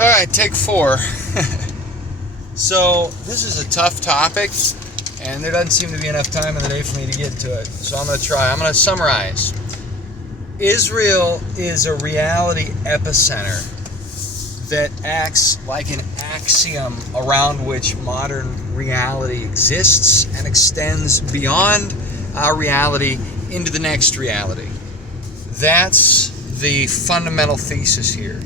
All right, take 4. So this is a tough topic, and there doesn't seem to be enough time in the day for me to get to it. So I'm going to try. I'm going to summarize. Israel is a reality epicenter that acts like an axiom around which modern reality exists and extends beyond our reality into the next reality. That's the fundamental thesis here.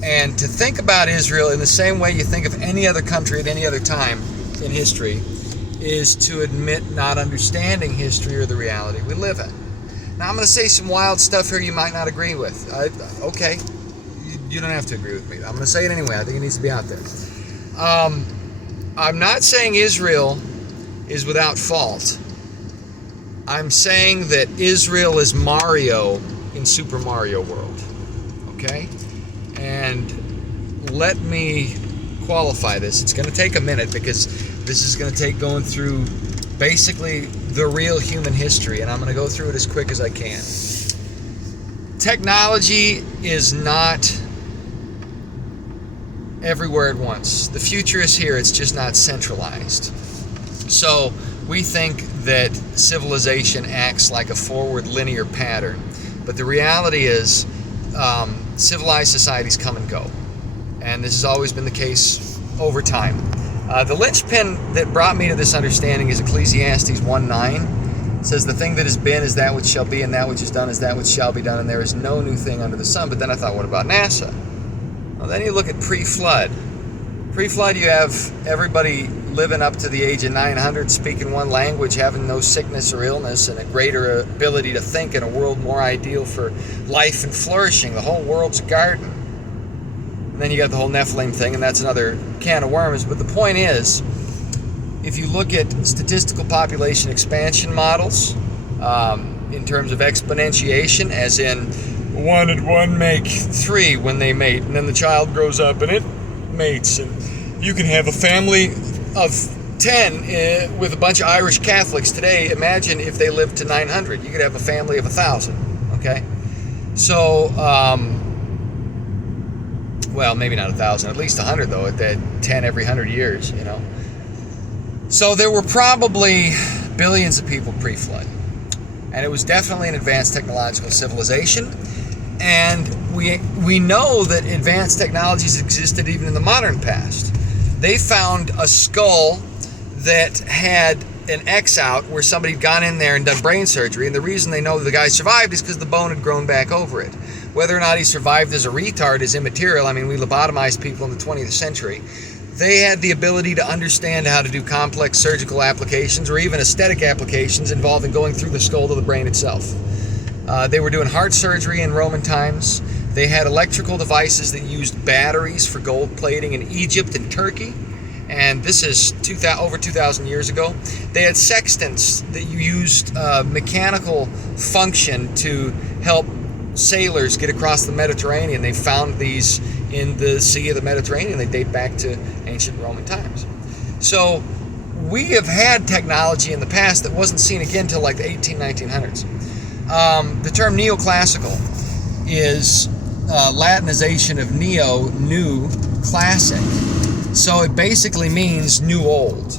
And to think about Israel in the same way you think of any other country at any other time in history is to admit not understanding history or the reality we live in. Now, I'm going to say some wild stuff here you might not agree with. Okay, you don't have to agree with me. I'm going to say it anyway. I think it needs to be out there. I'm not saying Israel is without fault. I'm saying that Israel is Mario in Super Mario World. Okay? And let me qualify this. It's going to take a minute because this is going to take going through basically the real human history, and I'm going to go through it as quick as I can. Technology is not everywhere at once. The future is here, it's just not centralized. So we think that civilization acts like a forward linear pattern, but the reality is civilized societies come and go, and this has always been the case over time. The linchpin that brought me to this understanding is Ecclesiastes 1:9. It says, "The thing that has been is that which shall be, and that which is done is that which shall be done, and there is no new thing under the sun." But then I thought, what about NASA? Well, then you look at pre-flood. Pre-flood, you have everybody living up to the age of 900, speaking one language, having no sickness or illness, and a greater ability to think in a world more ideal for life and flourishing. The whole world's a garden. And then you got the whole Nephilim thing, and that's another can of worms. But the point is, if you look at statistical population expansion models, in terms of exponentiation, as in 1 and 1 make 3 when they mate, and then the child grows up and it mates, and you can have a family of 10 with a bunch of Irish Catholics today. Imagine if they lived to 900. You could have a family of 1,000. Okay, so well, maybe not 1,000, at least 100 though, at that 10 every 100 years, you know. So there were probably billions of people pre-flood, and it was definitely an advanced technological civilization. And we know that advanced technologies existed even in the modern past. They found a skull that had an X out where somebody had gone in there and done brain surgery, and the reason they know the guy survived is because the bone had grown back over it. Whether or not he survived as a retard is immaterial. I mean, we lobotomized people in the 20th century. They had the ability to understand how to do complex surgical applications or even aesthetic applications involving going through the skull to the brain itself. They were doing heart surgery in Roman times. They had electrical devices that used batteries for gold plating in Egypt and Turkey. And this is over 2,000 years ago. They had sextants that you used mechanical function to help sailors get across the Mediterranean. They found these in the Sea of the Mediterranean. They date back to ancient Roman times. So we have had technology in the past that wasn't seen again until like the 1900s. The term neoclassical is Latinization of neo, new, classic. So it basically means new old.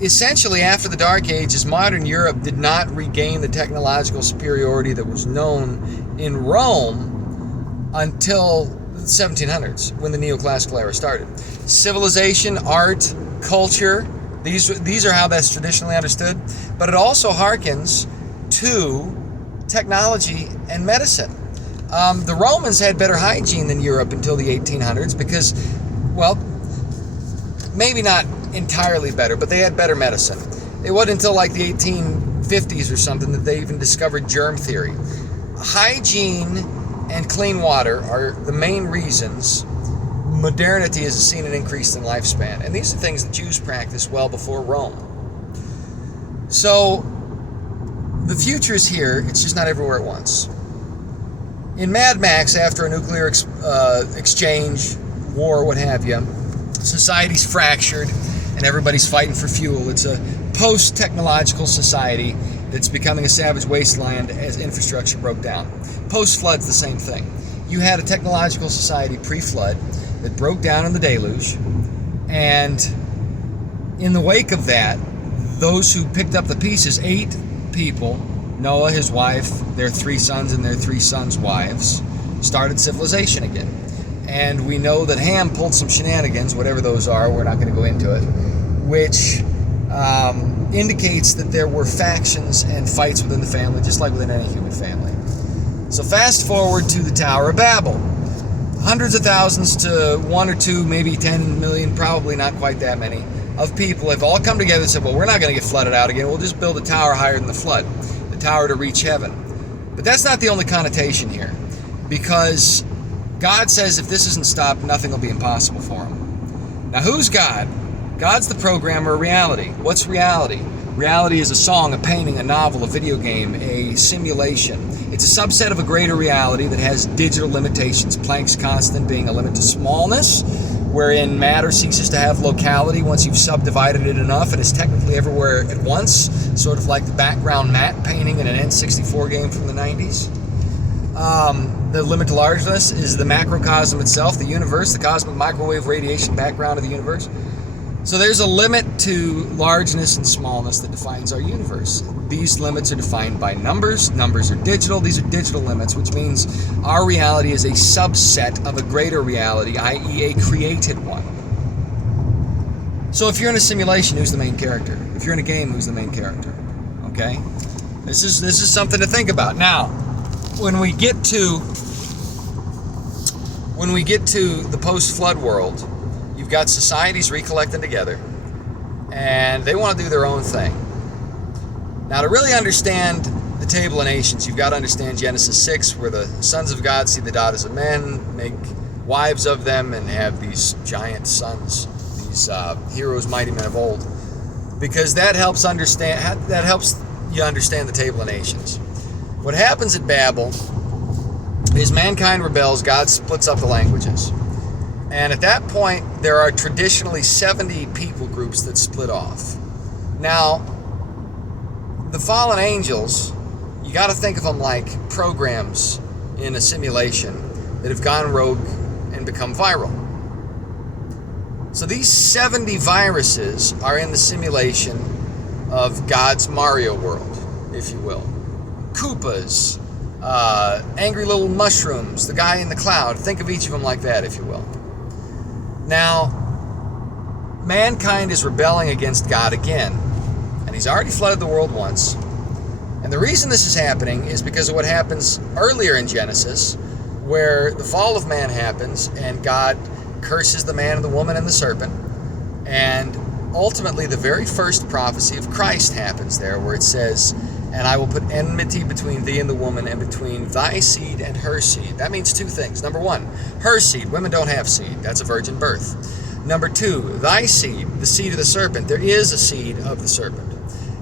Essentially, after the Dark Ages, modern Europe did not regain the technological superiority that was known in Rome until the 1700s, when the neoclassical era started. Civilization, art, culture, these are how that's traditionally understood, but it also harkens to technology and medicine. The Romans had better hygiene than Europe until the 1800s because, well, maybe not entirely better, but they had better medicine. It wasn't until like the 1850s or something that they even discovered germ theory. Hygiene and clean water are the main reasons modernity has seen an increase in lifespan. And these are things that Jews practiced well before Rome. So the future is here, it's just not everywhere at once. In Mad Max, after a nuclear exchange, war, what have you, society's fractured and everybody's fighting for fuel. It's a post-technological society that's becoming a savage wasteland as infrastructure broke down. Post-flood's the same thing. You had a technological society pre-flood. that broke down in the deluge. And in the wake of that, those who picked up the pieces, 8 people, Noah, his wife, their 3 sons, and their 3 sons' wives, started civilization again. And we know that Ham pulled some shenanigans, whatever those are, we're not going to go into it, which indicates that there were factions and fights within the family, just like within any human family. So fast forward to the Tower of Babel. Hundreds of thousands to 1 or 2, maybe 10 million, probably not quite that many, of people have all come together and said, well, we're not going to get flooded out again. We'll just build a tower higher than the flood, the tower to reach heaven. But that's not the only connotation here, because God says if this isn't stopped, nothing will be impossible for him. Now, who's God? God's the programmer of reality. What's reality? Reality is a song, a painting, a novel, a video game, a simulation. It's a subset of a greater reality that has digital limitations. Planck's constant being a limit to smallness, wherein matter ceases to have locality once you've subdivided it enough and is technically everywhere at once, sort of like the background matte painting in an N64 game from the 90s. The limit to largeness is the macrocosm itself, the universe, the cosmic microwave radiation background of the universe. So there's a limit to largeness and smallness that defines our universe. These limits are defined by numbers. Numbers are digital. These are digital limits, which means our reality is a subset of a greater reality, i.e. a created one. So if you're in a simulation, who's the main character? If you're in a game, who's the main character? Okay? This is something to think about. Now, when we get to the post-flood world, you've got societies recollecting together, and they want to do their own thing. Now, to really understand the Table of Nations, you've got to understand Genesis 6, where the sons of God see the daughters of men, make wives of them, and have these giant sons, these heroes, mighty men of old, because that helps you understand the Table of Nations. What happens at Babel is mankind rebels, God splits up the languages. And at that point, there are traditionally 70 people groups that split off. Now, the fallen angels, you got to think of them like programs in a simulation that have gone rogue and become viral. So these 70 viruses are in the simulation of God's Mario world, if you will. Koopas, angry little mushrooms, the guy in the cloud. Think of each of them like that, if you will. Now, mankind is rebelling against God again, and he's already flooded the world once. And the reason this is happening is because of what happens earlier in Genesis, where the fall of man happens, and God curses the man and the woman and the serpent. And ultimately, the very first prophecy of Christ happens there, where it says, and I will put enmity between thee and the woman, and between thy seed and her seed. That means 2 things. Number 1, her seed. Women don't have seed. That's a virgin birth. Number 2, thy seed, the seed of the serpent. There is a seed of the serpent.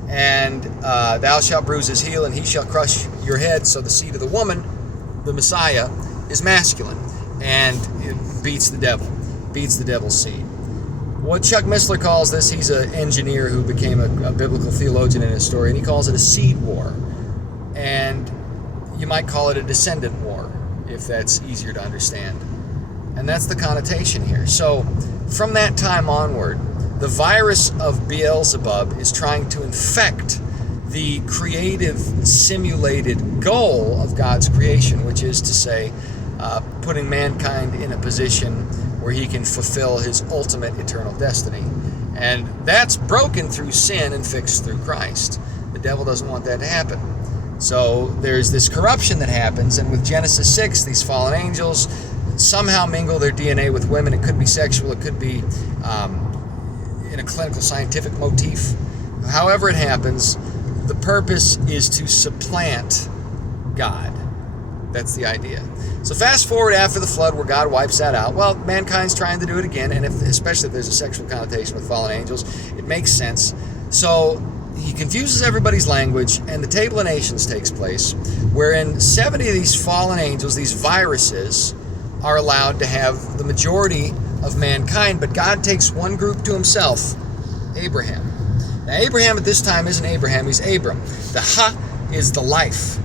And thou shalt bruise his heel, and he shall crush your head. So the seed of the woman, the Messiah, is masculine, and it beats the devil's seed. What Chuck Missler calls this, he's an engineer who became a biblical theologian and historian, he calls it a seed war. And you might call it a descendant war, if that's easier to understand. And that's the connotation here. So from that time onward, the virus of Beelzebub is trying to infect the creative, simulated goal of God's creation, which is to say, putting mankind in a position where he can fulfill his ultimate eternal destiny. And that's broken through sin and fixed through Christ. The devil doesn't want that to happen. So there's this corruption that happens, and with Genesis 6, these fallen angels somehow mingle their DNA with women. It could be sexual, it could be in a clinical scientific motif. However it happens, the purpose is to supplant God. That's the idea. So fast forward after the flood, where God wipes that out. Well, mankind's trying to do it again, and especially if there's a sexual connotation with fallen angels, it makes sense. So he confuses everybody's language, and the Table of Nations takes place, wherein 70 of these fallen angels, these viruses, are allowed to have the majority of mankind, but God takes one group to himself, Abraham. Now, Abraham at this time isn't Abraham, he's Abram. The Ha is the life.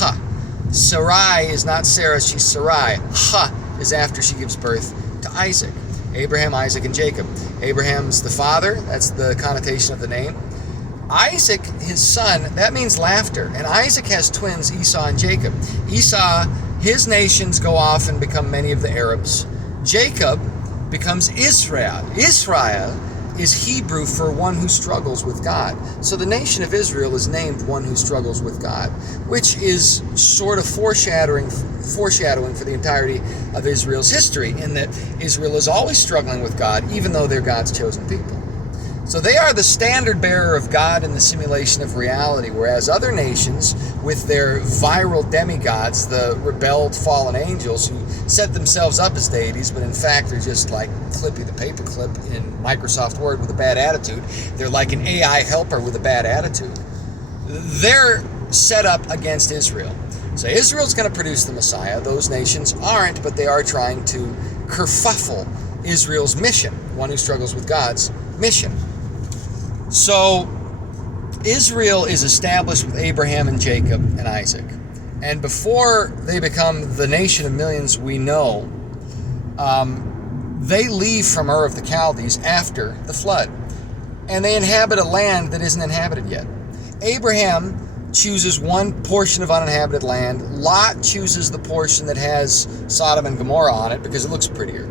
Ha. Sarai is not Sarah, she's Sarai. Ha is after she gives birth to to Isaac. Abraham, Isaac, and Jacob. Abraham's the father. That's the connotation of the name. Isaac, his son, that means laughter. And Isaac has twins, Esau and Jacob. Esau, his nations go off and become many of the Arabs. Jacob becomes Israel. Israel is Hebrew for one who struggles with God. So the nation of Israel is named one who struggles with God, which is sort of foreshadowing for the entirety of Israel's history, in that Israel is always struggling with God, even though they're God's chosen people. So they are the standard bearer of God in the simulation of reality, whereas other nations, with their viral demigods, the rebelled fallen angels who set themselves up as deities, but in fact they're just like Clippy the paperclip in Microsoft Word with a bad attitude. They're like an AI helper with a bad attitude. They're set up against Israel. So Israel's going to produce the Messiah. Those nations aren't, but they are trying to kerfuffle Israel's mission, one who struggles with God's mission. So Israel is established with Abraham and Jacob and Isaac. And before they become the nation of millions we know, they leave from Ur of the Chaldees after the flood. And they inhabit a land that isn't inhabited yet. Abraham chooses one portion of uninhabited land. Lot chooses the portion that has Sodom and Gomorrah on it because it looks prettier.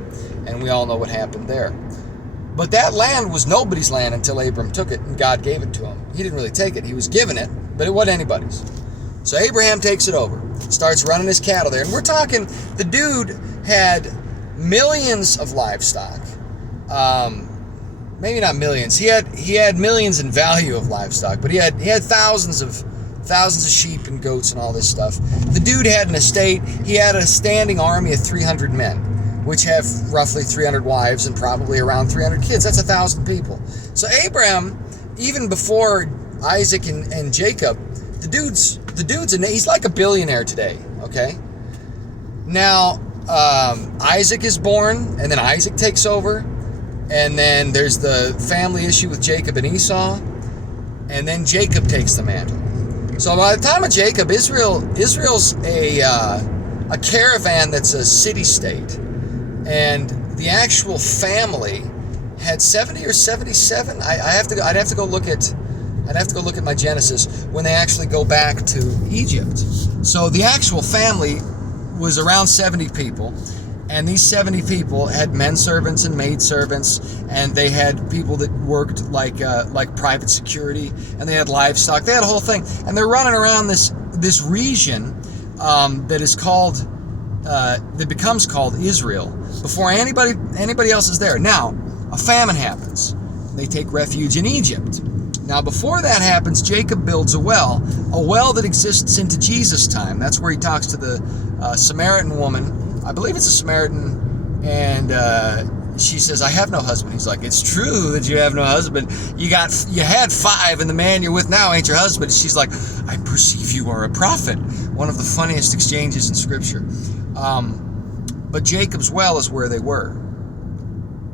And we all know what happened there. But that land was nobody's land until Abram took it and God gave it to him. He didn't really take it. He was given it, but it wasn't anybody's. So Abraham takes it over, starts running his cattle there. And we're talking, the dude had millions of livestock. Maybe not millions. He had millions in value of livestock, but he had thousands of sheep and goats and all this stuff. The dude had an estate. He had a standing army of 300 men, which have roughly 300 wives and probably around 300 kids. That's 1,000 people. So Abraham, even before Isaac and Jacob, the dude's he's like a billionaire today, okay? Now, Isaac is born, and then Isaac takes over, and then there's the family issue with Jacob and Esau, and then Jacob takes the mantle. So by the time of Jacob, Israel's a caravan that's a city-state. And the actual family had 70 or 77. I'd have to go look at my Genesis when they actually go back to Egypt. So the actual family was around 70 people, and these 70 people had men servants and maid servants, and they had people that worked like private security, and they had livestock. They had a whole thing, and they're running around this region that is called. That becomes called Israel before anybody else is there. Now, a famine happens. They take refuge in Egypt. Now, before that happens, Jacob builds a well that exists into Jesus' time. That's where he talks to the Samaritan woman. I believe it's a Samaritan, and she says, "I have no husband." He's like, "It's true that you have no husband. You had 5, and the man you're with now ain't your husband." She's like, "I perceive you are a prophet." One of the funniest exchanges in Scripture. But Jacob's well is where they were.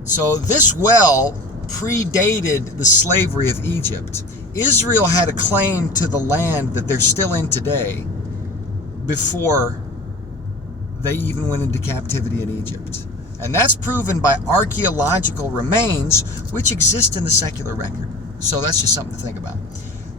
So this well predated the slavery of Egypt. Israel had a claim to the land that they're still in today before they even went into captivity in Egypt. And that's proven by archaeological remains which exist in the secular record. So that's just something to think about.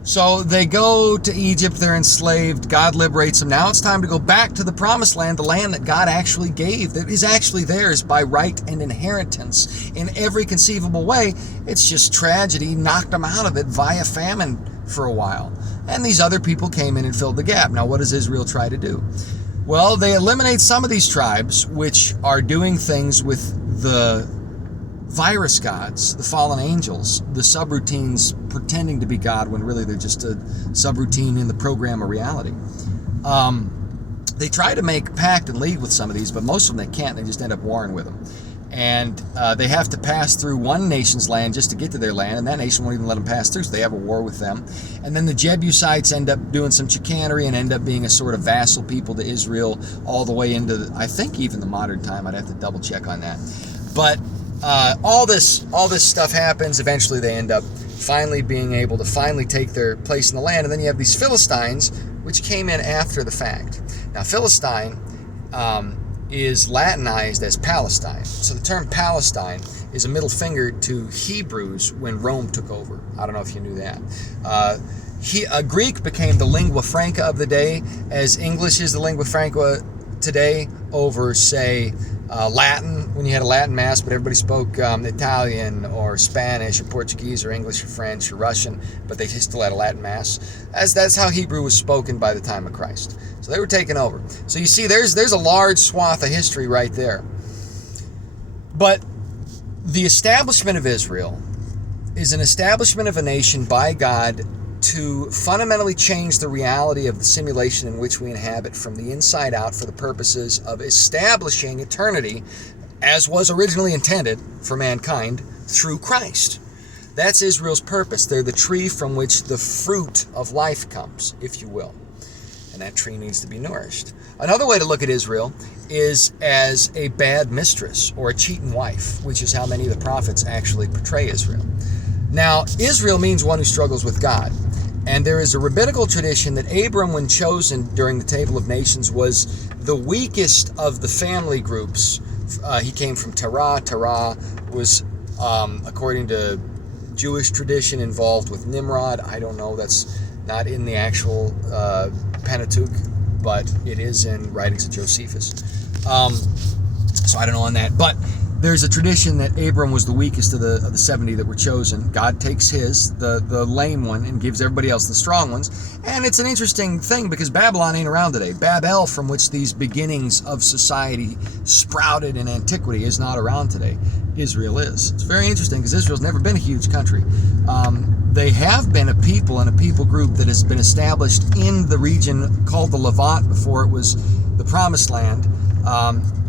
So they go to Egypt, they're enslaved, God liberates them. Now it's time to go back to the promised land, the land that God actually gave, that is actually theirs by right and inheritance in every conceivable way. It's just tragedy knocked them out of it via famine for a while. And these other people came in and filled the gap. Now what does Israel try to do? Well, they eliminate some of these tribes which are doing things with the virus gods, the fallen angels, the subroutines pretending to be God when really they're just a subroutine in the program of reality. They try to make pact and league with some of these, but most of them they can't. They just end up warring with them. And they have to pass through one nation's land just to get to their land, and that nation won't even let them pass through, so they have a war with them. And then the Jebusites end up doing some chicanery and end up being a sort of vassal people to Israel all the way into, I think, even the modern time. I'd have to double check on that. But all this stuff happens. Eventually they end up finally being able to finally take their place in the land. And then you have these Philistines, which came in after the fact. Now Philistine is Latinized as Palestine. So the term Palestine is a middle finger to Hebrews when Rome took over. I don't know if you knew that. Greek became the lingua franca of the day, as English is the lingua franca today over, say, Latin, when you had a Latin mass, but everybody spoke Italian or Spanish or Portuguese or English or French or Russian, but they still had a Latin mass. That's how Hebrew was spoken by the time of Christ. So they were taken over. So you see, there's a large swath of history right there. But the establishment of Israel is an establishment of a nation by God to fundamentally change the reality of the simulation in which we inhabit from the inside out for the purposes of establishing eternity as was originally intended for mankind through Christ. That's Israel's purpose. They're the tree from which the fruit of life comes, if you will. And that tree needs to be nourished. Another way to look at Israel is as a bad mistress or a cheating wife, which is how many of the prophets actually portray Israel. Now, Israel means one who struggles with God. And there is a rabbinical tradition that Abram, when chosen during the Table of Nations, was the weakest of the family groups. He came from Terah. Terah was, according to Jewish tradition, involved with Nimrod. I don't know. That's not in the actual Pentateuch, but it is in writings of Josephus. So I don't know on that. But there's a tradition that Abram was the weakest of the 70 that were chosen. God takes the lame one, and gives everybody else the strong ones. And it's an interesting thing because Babylon ain't around today. Babel, from which these beginnings of society sprouted in antiquity, is not around today. Israel is. It's very interesting because Israel's never been a huge country. They have been a people and a people group that has been established in the region called the Levant before it was the Promised Land.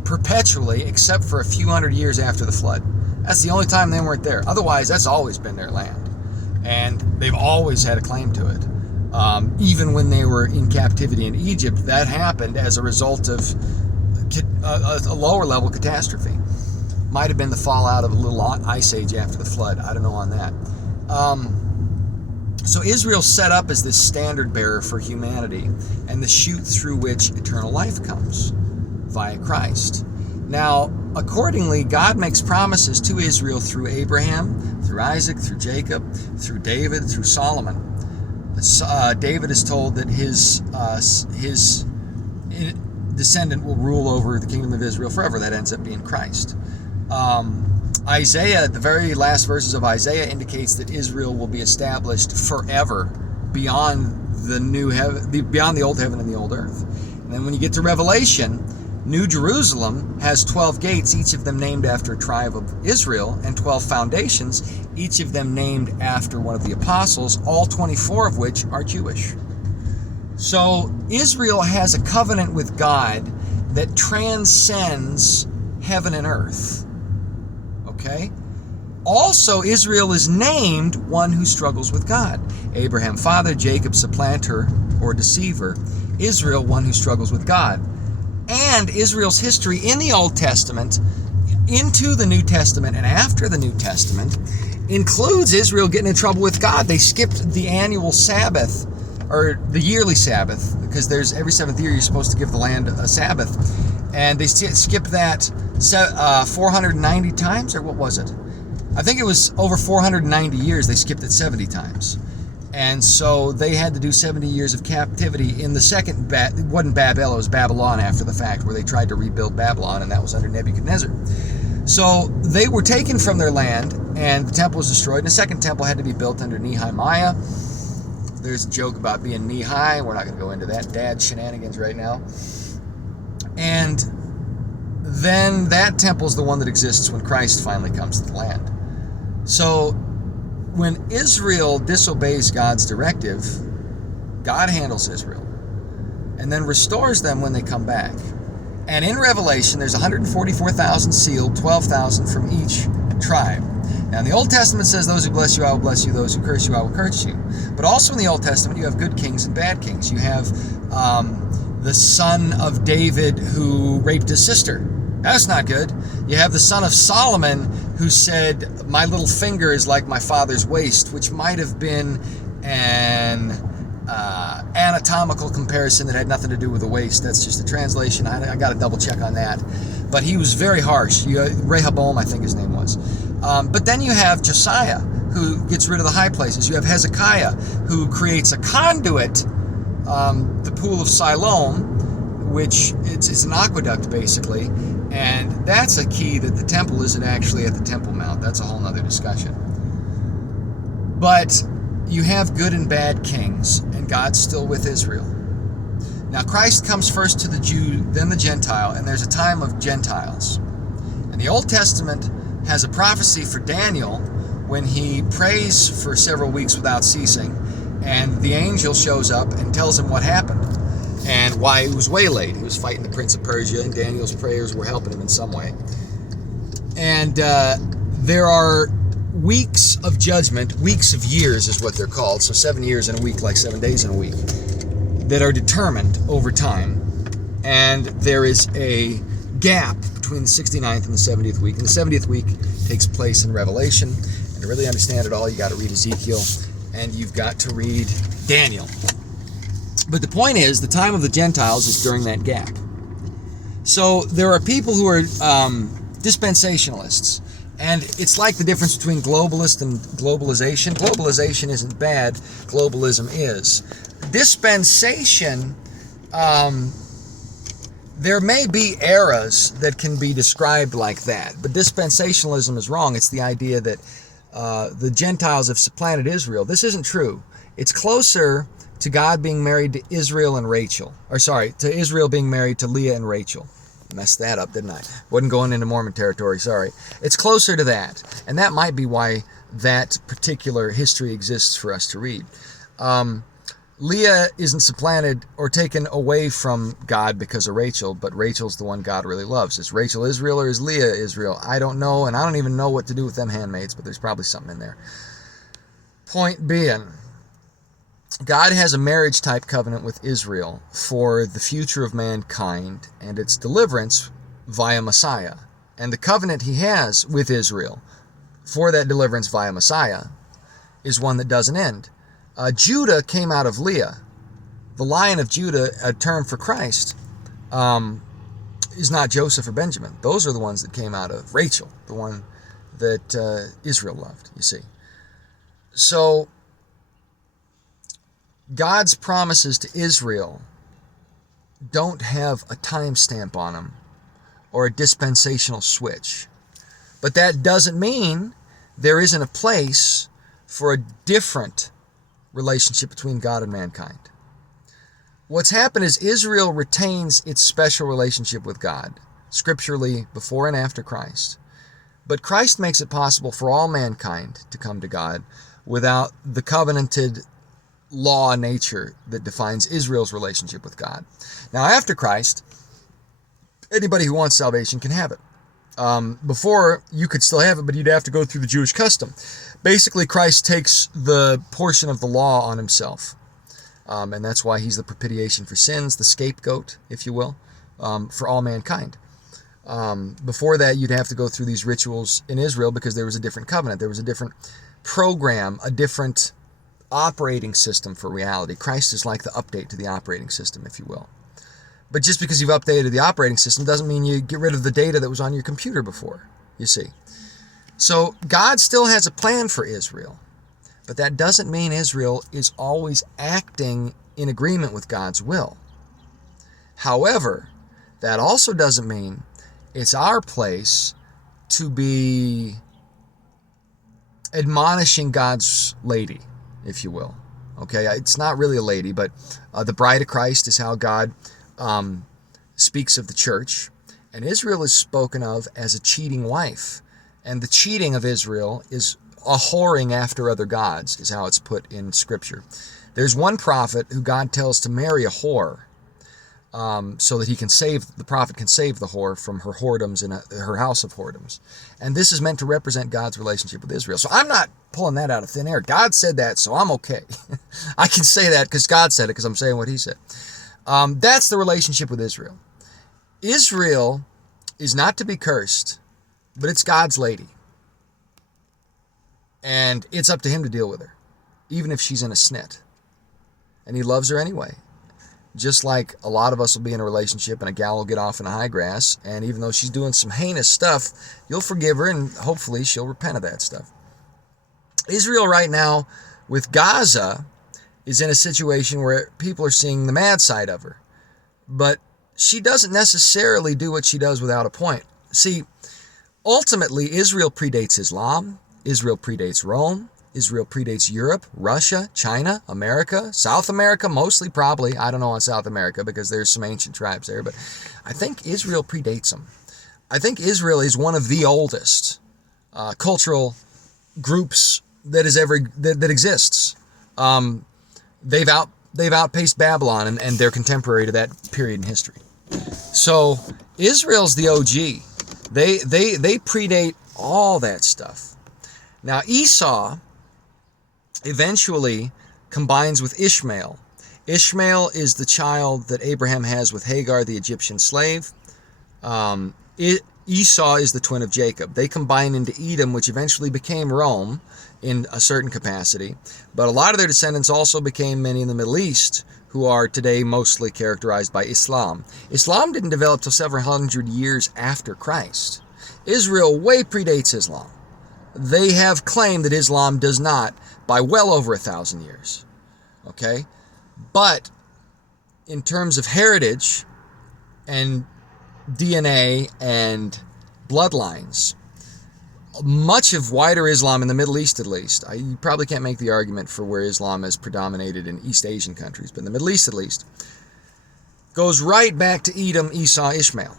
Perpetually, except for a few hundred years after the flood. That's the only time they weren't there. Otherwise, that's always been their land. And they've always had a claim to it. Even when they were in captivity in Egypt, that happened as a result of a lower level catastrophe. Might have been the fallout of a little ice age after the flood. I don't know on that. So Israel's set up as this standard bearer for humanity and the chute through which eternal life comes via Christ. Now, accordingly, God makes promises to Israel through Abraham, through Isaac, through Jacob, through David, through Solomon. David is told that his descendant will rule over the kingdom of Israel forever. That ends up being Christ. Isaiah, the very last verses of Isaiah, indicates that Israel will be established forever beyond beyond the old heaven and the old earth. And then when you get to Revelation, New Jerusalem has 12 gates, each of them named after a tribe of Israel, and 12 foundations, each of them named after one of the apostles, all 24 of which are Jewish. So Israel has a covenant with God that transcends heaven and earth. Okay? Also, Israel is named one who struggles with God. Abraham, father; Jacob, supplanter or deceiver; Israel, one who struggles with God. And Israel's history in the Old Testament, into the New Testament, and after the New Testament includes Israel getting in trouble with God. They skipped the annual Sabbath, or the yearly Sabbath, because there's every seventh year you're supposed to give the land a Sabbath. And they skipped that 490 times, or what was it? I think it was over 490 years. They skipped it 70 times. And so they had to do 70 years of captivity in the second, it wasn't Babel, it was Babylon after the fact, where they tried to rebuild Babylon, and that was under Nebuchadnezzar. So they were taken from their land, and the temple was destroyed, and a second temple had to be built under Nehemiah. There's a joke about being knee-high. We're not going to go into that dad shenanigans right now. And then that temple is the one that exists when Christ finally comes to the land. So when Israel disobeys God's directive, God handles Israel and then restores them when they come back. And in Revelation, there's 144,000 sealed, 12,000 from each tribe. Now, in the Old Testament says, those who bless you, I will bless you. Those who curse you, I will curse you. But also in the Old Testament, you have good kings and bad kings. You have the son of David who raped his sister. That's not good. You have the son of Solomon who said, my little finger is like my father's waist, which might have been an anatomical comparison that had nothing to do with the waist. That's just a translation. I got to double check on that. But he was very harsh. Rehoboam, I think his name was. But then you have Josiah, who gets rid of the high places. You have Hezekiah, who creates a conduit, the pool of Siloam, which it's an aqueduct basically. And that's a key that the temple isn't actually at the Temple Mount. That's a whole nother discussion. But you have good and bad kings, and God's still with Israel. Now, Christ comes first to the Jew, then the Gentile, and there's a time of Gentiles. And the Old Testament has a prophecy for Daniel when he prays for several weeks without ceasing, and the angel shows up and tells him what happened and why he was waylaid. He was fighting the Prince of Persia, and Daniel's prayers were helping him in some way. And there are weeks of judgment, weeks of years is what they're called, so 7 years in a week, like 7 days in a week, that are determined over time. And there is a gap between the 69th and the 70th week. And the 70th week takes place in Revelation. And to really understand it all, you got to read Ezekiel, and you've got to read Daniel. But the point is, the time of the Gentiles is during that gap. So there are people who are dispensationalists. And it's like the difference between globalist and globalization. Globalization isn't bad, globalism is. Dispensation, there may be eras that can be described like that, but dispensationalism is wrong. It's the idea that the Gentiles have supplanted Israel. This isn't true. It's closer to God being married to Israel and Rachel. To Israel being married to Leah and Rachel. Messed that up, didn't I? Wasn't going into Mormon territory, sorry. It's closer to that, and that might be why that particular history exists for us to read. Leah isn't supplanted or taken away from God because of Rachel, but Rachel's the one God really loves. Is Rachel Israel or is Leah Israel? I don't know, and I don't even know what to do with them handmaids, but there's probably something in there. Point being, God has a marriage-type covenant with Israel for the future of mankind and its deliverance via Messiah. And the covenant he has with Israel for that deliverance via Messiah is one that doesn't end. Judah came out of Leah. The Lion of Judah, a term for Christ, is not Joseph or Benjamin. Those are the ones that came out of Rachel, the one that Israel loved, you see. So God's promises to Israel don't have a timestamp on them or a dispensational switch. But that doesn't mean there isn't a place for a different relationship between God and mankind. What's happened is Israel retains its special relationship with God, scripturally before and after Christ. But Christ makes it possible for all mankind to come to God without the covenanted law nature that defines Israel's relationship with God. Now, after Christ, anybody who wants salvation can have it. Before, you could still have it, but you'd have to go through the Jewish custom. Basically, Christ takes the portion of the law on himself. And that's why he's the propitiation for sins, the scapegoat, if you will, for all mankind. Before that, you'd have to go through these rituals in Israel because there was a different covenant. There was a different program, a different operating system for reality. Christ is like the update to the operating system, if you will. But just because you've updated the operating system doesn't mean you get rid of the data that was on your computer before, you see. So God still has a plan for Israel, but that doesn't mean Israel is always acting in agreement with God's will. However, that also doesn't mean it's our place to be admonishing God's lady, if you will. Okay, it's not really a lady, but the bride of Christ is how God speaks of the church. And Israel is spoken of as a cheating wife. And the cheating of Israel is a whoring after other gods, is how it's put in Scripture. There's one prophet who God tells to marry a whore so that the prophet can save the whore from her whoredoms in her house of whoredoms. And this is meant to represent God's relationship with Israel. So I'm not pulling that out of thin air. God said that, so I'm okay. I can say that because God said it, because I'm saying what he said. That's the relationship with Israel. Israel is not to be cursed, but it's God's lady. And it's up to him to deal with her, even if she's in a snit. and he loves her anyway. Just like a lot of us will be in a relationship and a gal will get off in the high grass, and even though she's doing some heinous stuff, you'll forgive her and hopefully she'll repent of that stuff. Israel right now with Gaza is in a situation where people are seeing the mad side of her. But she doesn't necessarily do what she does without a point. See, ultimately, Israel predates Islam. Israel predates Rome. Israel predates Europe, Russia, China, America, South America, mostly probably. I don't know on South America because there's some ancient tribes there, but I think Israel predates them. I think Israel is one of the oldest cultural groups that exists. They've outpaced Babylon and they're contemporary to that period in history. So Israel's the OG. They predate all that stuff. Now Esau eventually combines with Ishmael. Ishmael is the child that Abraham has with Hagar, the Egyptian slave. Esau is the twin of Jacob. They combine into Edom, which eventually became Rome in a certain capacity. But a lot of their descendants also became many in the Middle East, who are today mostly characterized by Islam. Islam didn't develop till several hundred years after Christ. Israel way predates Islam. They have claimed that Islam does not by well over 1,000 years. Okay? But in terms of heritage and DNA and bloodlines, much of wider Islam in the Middle East, at least, you probably can't make the argument for where Islam has predominated in East Asian countries, but in the Middle East, at least, goes right back to Edom, Esau, Ishmael.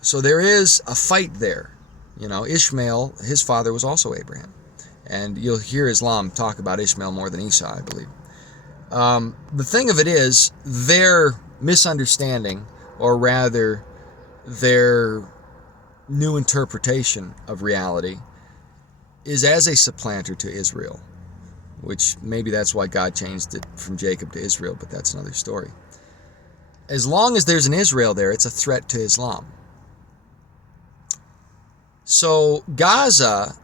So there is a fight there. You know, Ishmael, his father was also Abraham. And you'll hear Islam talk about Ishmael more than Esau, I believe. The thing of it is, their misunderstanding, or rather, their new interpretation of reality, is as a supplanter to Israel, which maybe that's why God changed it from Jacob to Israel, but that's another story. As long as there's an Israel there, it's a threat to Islam. So Gaza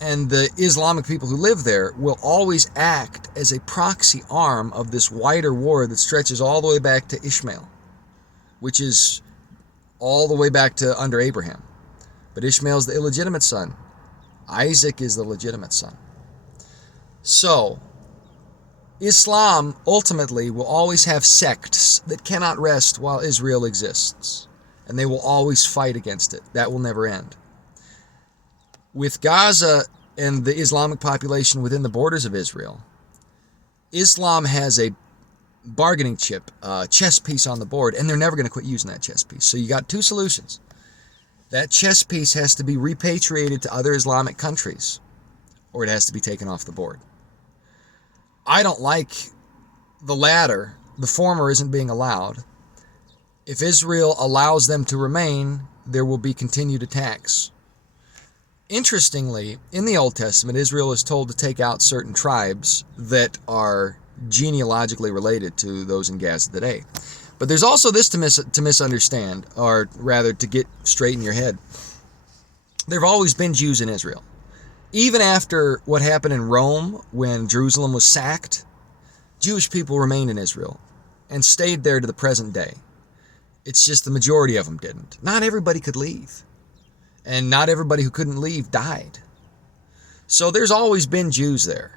and the Islamic people who live there will always act as a proxy arm of this wider war that stretches all the way back to Ishmael, which is all the way back to under Abraham. But Ishmael's the illegitimate son. Isaac is the legitimate son. So, Islam ultimately will always have sects that cannot rest while Israel exists. And they will always fight against it. That will never end. With Gaza and the Islamic population within the borders of Israel, Islam has a bargaining chip, chess piece on the board, and they're never going to quit using that chess piece. So you got two solutions. That chess piece has to be repatriated to other Islamic countries, or it has to be taken off the board. I don't like the latter. The former isn't being allowed. If Israel allows them to remain, there will be continued attacks. Interestingly, in the Old Testament, Israel is told to take out certain tribes that are genealogically related to those in Gaza today. But there's also this to misunderstand, or rather to get straight in your head. There have always been Jews in Israel. Even after what happened in Rome when Jerusalem was sacked, Jewish people remained in Israel and stayed there to the present day. It's just the majority of them didn't. Not everybody could leave. And not everybody who couldn't leave died. So there's always been Jews there.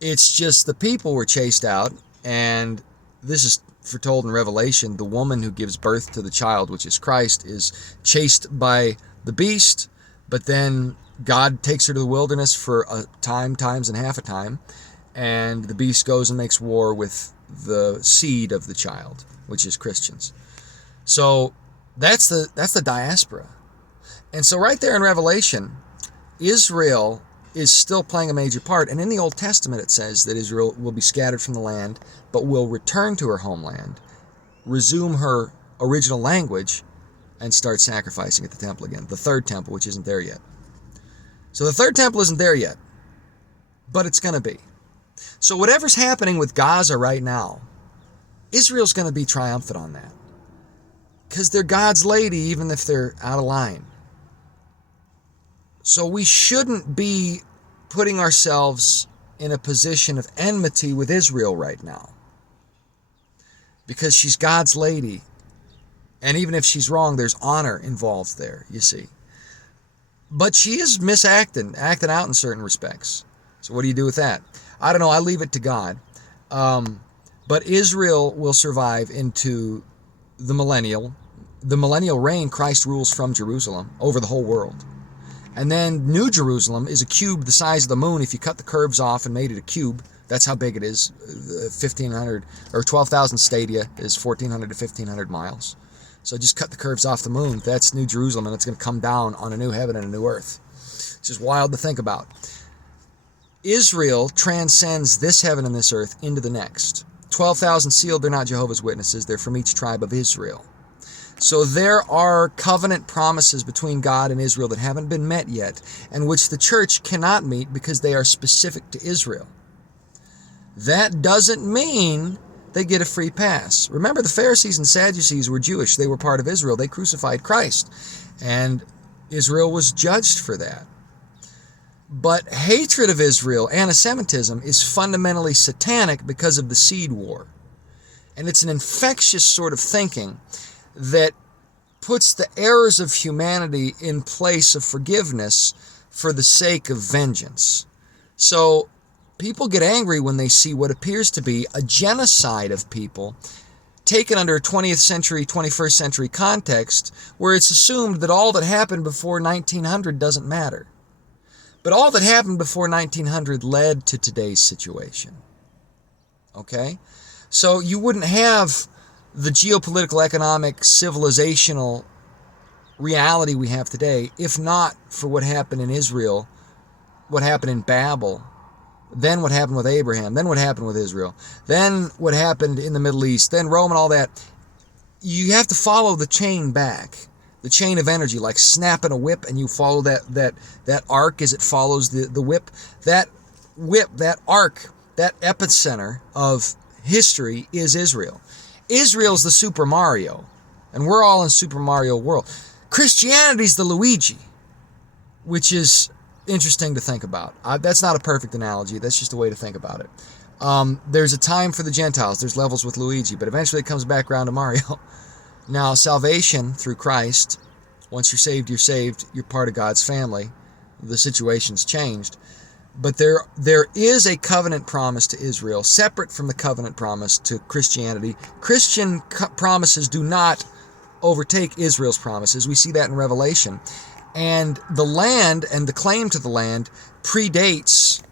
It's just the people were chased out, and this is foretold in Revelation. The woman who gives birth to the child, which is Christ, is chased by the beast, but then God takes her to the wilderness for a time, times and half a time, and the beast goes and makes war with the seed of the child, which is Christians. So that's the diaspora. And so right there in Revelation, Israel is still playing a major part. And in the Old Testament, it says that Israel will be scattered from the land, but will return to her homeland, resume her original language, and start sacrificing at the temple again. The third temple, which isn't there yet. So the third temple isn't there yet, but it's going to be. So whatever's happening with Gaza right now, Israel's going to be triumphant on that. Because they're God's lady, even if they're out of line. So we shouldn't be putting ourselves in a position of enmity with Israel right now, because she's God's lady. And even if she's wrong, there's honor involved there, you see. But she is acting out in certain respects. So what do you do with that? I don't know. I leave it to God. But Israel will survive into the millennial reign. Christ rules from Jerusalem over the whole world. And then New Jerusalem is a cube the size of the moon. If you cut the curves off and made it a cube, that's how big it is. 1,500 or 12,000 stadia is 1,400 to 1,500 miles. So just cut the curves off the moon. That's New Jerusalem, and it's going to come down on a new heaven and a new earth. It's just wild to think about. Israel transcends this heaven and this earth into the next. 12,000 sealed, they're not Jehovah's Witnesses. They're from each tribe of Israel. So there are covenant promises between God and Israel that haven't been met yet, and which the church cannot meet because they are specific to Israel. That doesn't mean they get a free pass. Remember, the Pharisees and Sadducees were Jewish. They were part of Israel. They crucified Christ, and Israel was judged for that. But hatred of Israel, anti-Semitism, is fundamentally satanic because of the seed war. And it's an infectious sort of thinking that puts the errors of humanity in place of forgiveness for the sake of vengeance. So people get angry when they see what appears to be a genocide of people taken under a 20th century, 21st century context, where it's assumed that all that happened before 1900 doesn't matter. But all that happened before 1900 led to today's situation. Okay? So you wouldn't have the geopolitical, economic, civilizational reality we have today if not for what happened in Israel, what happened in Babel, then what happened with Abraham, then what happened with Israel, then what happened in the Middle East, then Rome and all that. You have to follow the chain back, the chain of energy, like snapping a whip, and you follow that arc as it follows the whip. That whip, that arc, that epicenter of history is Israel. Israel's the Super Mario, and we're all in Super Mario World. Christianity's the Luigi, which is interesting to think about. That's not a perfect analogy. That's just a way to think about it. There's a time for the Gentiles. There's levels with Luigi, but eventually it comes back around to Mario. Now, salvation through Christ, once you're saved, you're part of God's family. The situation's changed. But there is a covenant promise to Israel, separate from the covenant promise to Christianity. Christian promises do not overtake Israel's promises. We see that in Revelation. And the land and the claim to the land predates